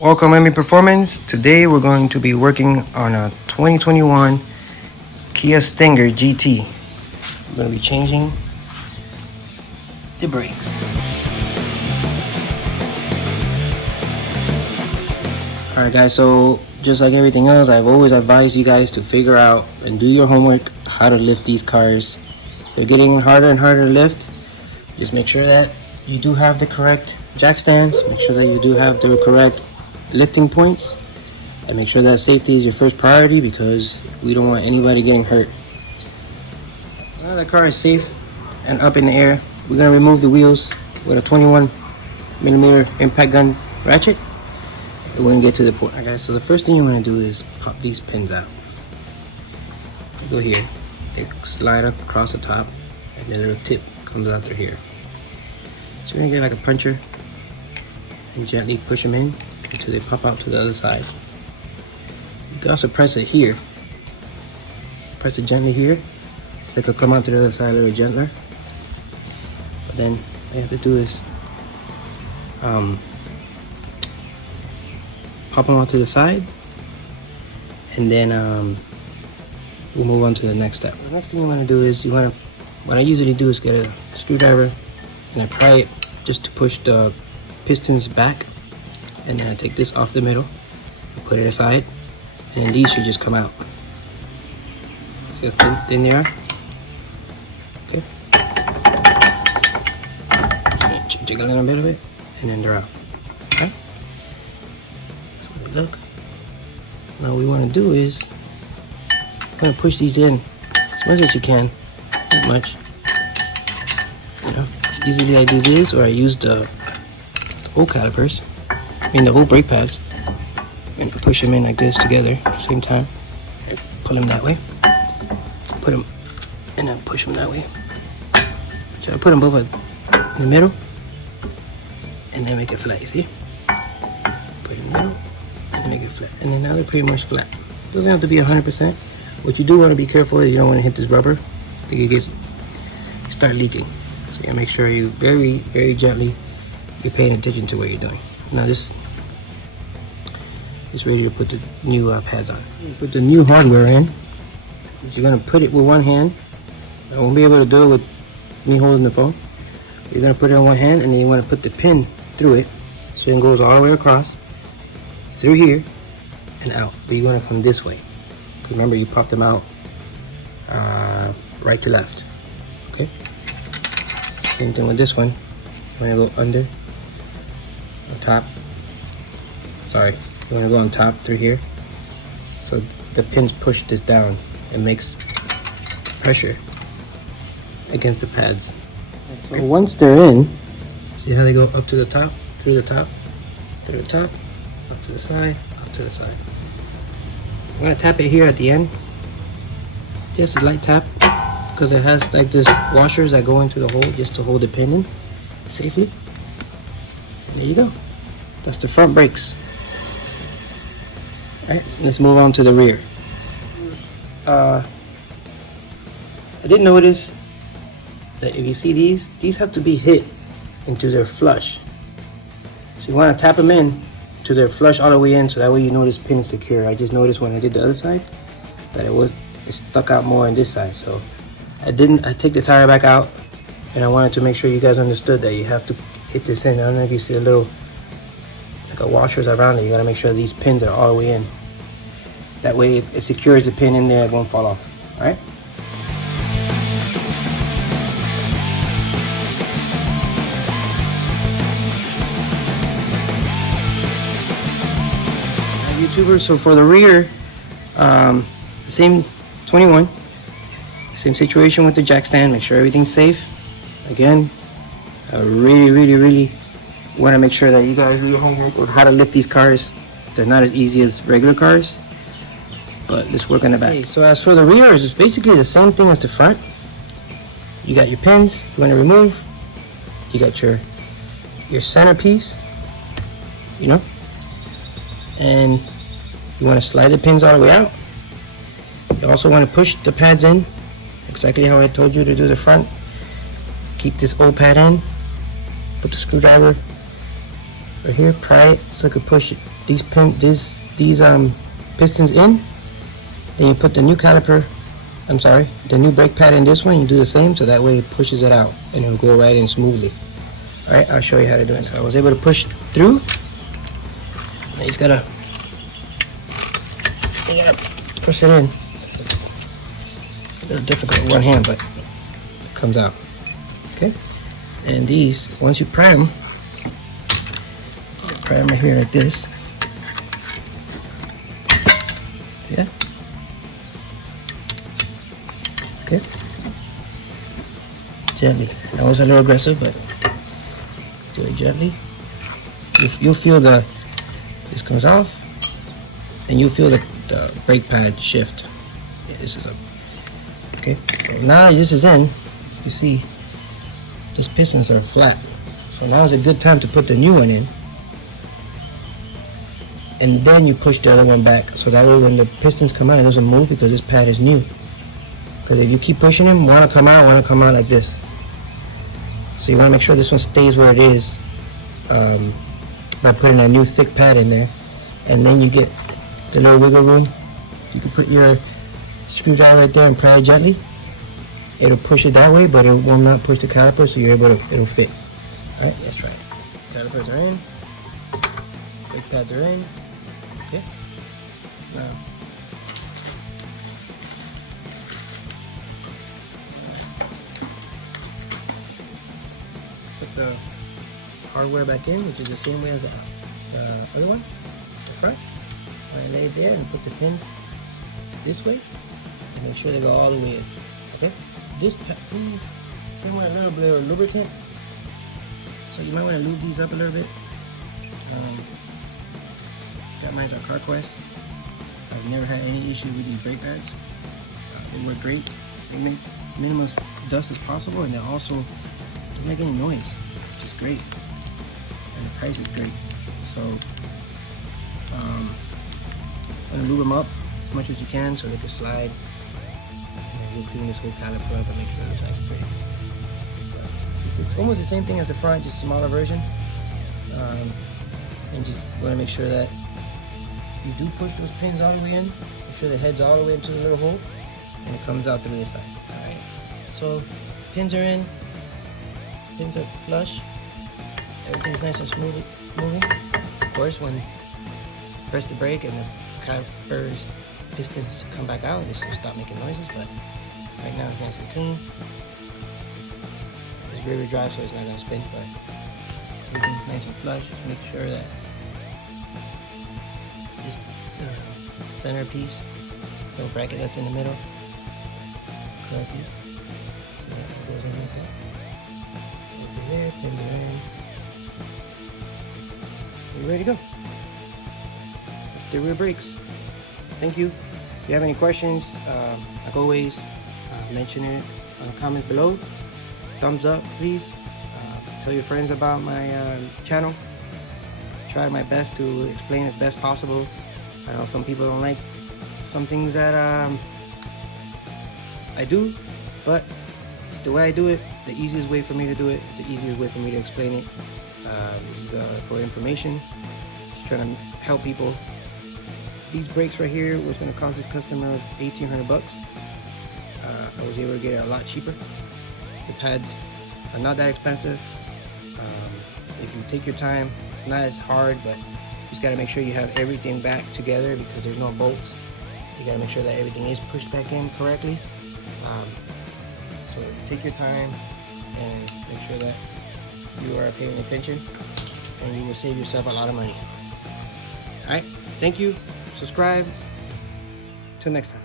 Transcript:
Welcome, Emmy Performance. Today we're going to be working on a 2021 Kia Stinger GT. I'm going to be changing the brakes. Alright guys, so just like everything else, I've always advised you guys to figure out and do your homework how to lift these cars. They're getting harder and harder to lift. Just make sure that you do have the correct jack stands, make sure that you do have the correct lifting points, and make sure that safety is your first priority because we don't want anybody getting hurt. Now the car is safe and up in the air, we're going to remove the wheels with a 21mm impact gun ratchet. And we're going to get to the point. Alright guys, so the first thing you want to do is pop these pins out. Go here, they slide up across the top, and the little tip comes out through here. So you're going to get like a puncher and gently push them in until they pop out to the other side. You can also press it here. Press it gently here so they can come out to the other side a little gentler. But then all you have to do is pop them out to the side, and then we'll move on to the next step. The next thing you want to do is what I usually do is get a screwdriver and I pry it just to push the pistons back, and then I take this off the middle, put it aside, and then these should just come out. See how thin they are? Okay. Jig a little bit of it, and then they're out. Okay? That's how they look. Now what we want to do is, I'm going to push these in as much as you can. Not much. You know, usually I do this, or I use the whole calipers. The whole brake pads, and push them in like this together at the same time, and pull them that way, put them, and then push them that way. So I put them both in the middle, and then make it flat, you see? Put it in the middle, and make it flat, and then now they're pretty much flat. Doesn't have to be 100%. What you do want to be careful is you don't want to hit this rubber. I think it start leaking. So you gotta make sure you very, very gently, you're paying attention to what you're doing. Now this is ready to put the new pads on. You put the new hardware in. You're gonna put it with one hand. I won't be able to do it with me holding the phone. You're gonna put it on one hand, and then you want to put the pin through it, so it goes all the way across, through here, and out. But you want to come this way. Remember, you pop them out right to left. Okay. Same thing with this one. You want to go under. On top, sorry, you want to go on top through here, so the pins push this down and makes pressure against the pads. So once they're in, see how they go up to the top, through the top, through the top, up to the side, up to the side. I'm going to tap it here at the end, just a light tap, because it has like this washers that go into the hole just to hold the pin in safely. There you go. That's the front brakes. Alright, let's move on to the rear. I did notice that if you see these have to be hit into their flush. So you want to tap them in to their flush all the way in, so that way you know this pin is secure. I just noticed when I did the other side that it stuck out more on this side. So I take the tire back out, and I wanted to make sure you guys understood that you have to hit this in. I don't know if you see a little like a washers around it. You gotta make sure these pins are all the way in. That way it secures the pin in there, it won't fall off. Alright? YouTubers, so for the rear, same 21, same situation with the jack stand. Make sure everything's safe. Again, I really want to make sure that you guys do your homework on how to lift these cars. They're not as easy as regular cars, but let's work on the back. Okay, so as for the rear, it's basically the same thing as the front. You got your pins you want to remove. You got your centerpiece, you know, and you want to slide the pins all the way out. You also want to push the pads in, exactly how I told you to do the front. Keep this old pad in, put the screwdriver right here, pry it so I could push these pistons in. Then you put the new caliper, the new brake pad in this one. You do the same, so that way it pushes it out and it'll go right in smoothly. All right, I'll show you how to do it. So I was able to push through. Now you gotta push it in. A little difficult with one hand, but it comes out. Okay, and these, once you prime them right here like this. Yeah. Okay. Gently. That was a little aggressive, but do it gently. You'll feel this comes off, and you'll feel the brake pad shift. Yeah, this is up. Okay. So now this is in. You see, these pistons are flat. So now is a good time to put the new one in. And then you push the other one back. So that way when the pistons come out, it doesn't move because this pad is new. Because if you keep pushing them, want to come out like this. So you want to make sure this one stays where it is by putting a new thick pad in there. And then you get the little wiggle room. You can put your screwdriver right there and pry it gently. It'll push it that way, but it will not push the caliper, so you're able to, it'll fit. Alright, let's try it. Calipers are in. Brake pads are in. Okay. Now, put the hardware back in, which is the same way as the other one, the front. I lay it there and put the pins this way, and make sure they go all the way in. Okay. These come with a little bit of lubricant, so you might want to lube these up a little bit. Got mine on CarQuest. I've never had any issue with these brake pads. They work great. They make minimum dust as possible, and they also don't make any noise, which is great. And the price is great. So I'm gonna lube them up as much as you can so they can slide. And we'll clean this whole caliper up and make sure it's like straight. It's almost the same thing as the front, just a smaller version. And just want to make sure that you do push those pins all the way in. Make sure the head's all the way into the little hole, and it comes out through this side. All right. So pins are in. Pins are flush. Everything's nice and smooth moving. Of course, when you press the brake and the calipers pistons come back out, this will stop making noises. But right now it's nice and clean. It's rear drive, so it's not gonna spin, but everything's nice and flush. Just make sure that this centerpiece, little bracket that's in the middle, correctly. So that goes in like that. Over there, pins are in. We're ready to go. That's the rear brakes. Thank you. If you have any questions, like always, mention it on the comments below. Thumbs up, please. Tell your friends about my channel. Try my best to explain as best possible. I know some people don't like some things that I do, but the way I do it, the easiest way for me to do it, it's the easiest way for me to explain it. This is for information, just trying to help people. These brakes right here was going to cost this customer $1,800. I was able to get it a lot cheaper. The pads are not that expensive. If you take your time, it's not as hard, but you just got to make sure you have everything back together because there's no bolts. You got to make sure that everything is pushed back in correctly. So take your time and make sure that you are paying attention, and you will save yourself a lot of money. Alright, thank you. Subscribe. Till next time.